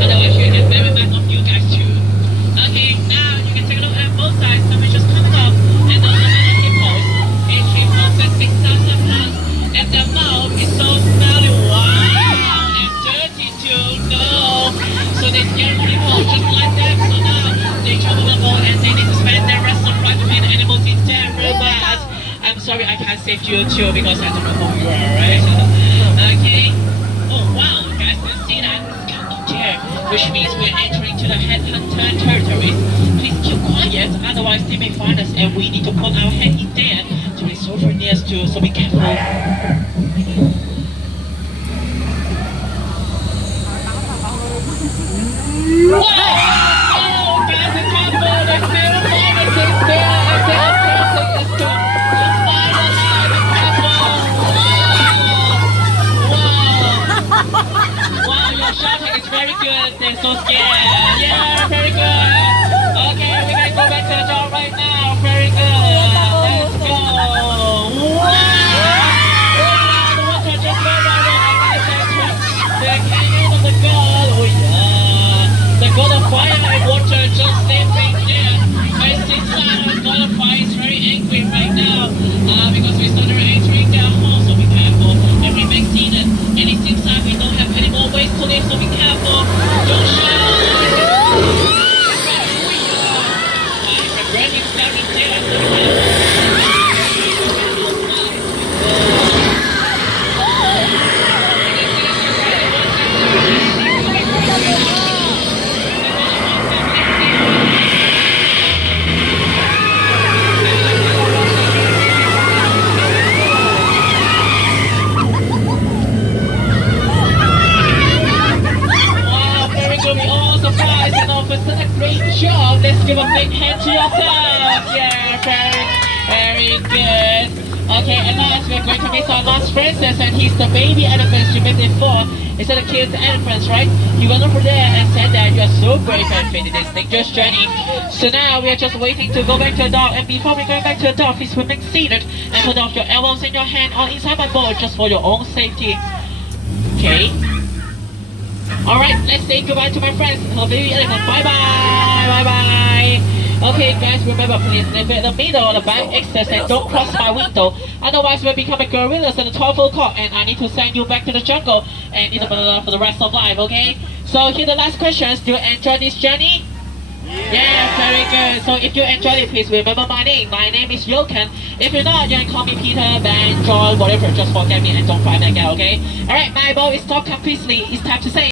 Otherwise, you get very back of you guys too. Okay, now you can take a look at both sides. Some is just coming up, and those are little hippos. And hippos at 6,000 plus, and their mouth is so smelly, wow, and dirty too. No, so they scare people just like that. So now they trouble the boat, and they need to spend their rest of life between the animals in there real bad. I'm sorry, I can't save you too because I don't know who you are, right? Okay. Oh wow, guys, let's see that. There, which means we're entering to the headhunter territories. Please keep quiet, otherwise they may find us and we need to put our head in there to be souvenirs too, so be careful. Whoa! Oh, guys, be careful! There's still viruses there and they're attempting us to find us. Be careful! Wow! Wow, your shouting is very good. They're so scared. Yeah, very good. Okay, we're gonna go back to the door right now. Very good. Let's go. Wow! The water just went out of the canyon of the god. Oh yeah. The god of fire and water just sleeping there. And since the god of fire is very angry right now. Because we started entering their home, so be careful. And remain seated. And it seems like we don't have any more ways to live, so be careful. Don't shout. I'm running down the stairs, so be careful. A great job. Let's give a big hand to yourselves. Yeah, very good. Okay, and last we're going to meet our last princess, and he's the baby elephant you met before. Instead of kids elephants, right? He went over there and said that you are so brave and fit in this dangerous journey. So now we are just waiting to go back to the dock, and before we go back to the dock, please remain seated and put off your elbows in your hand or inside my boat just for your own safety. Okay. Alright, let's say goodbye to my friends. Hello, baby elephant. Bye bye. Bye bye. Okay, guys, remember, please live in the middle of the back exits and don't cross my window. Otherwise, we'll become gorillas at the 12 o'clock and I need to send you back to the jungle and in the for the rest of life, okay? So, here are the last questions. Do you enjoy this journey? Yeah, very good. So if you enjoyed it, please remember my name. My name is Yokan. If you're not, you can call me Peter, Ben, John, whatever. Just forget me and don't find that guy, okay? Alright, my boat is stopped completely. It's time to say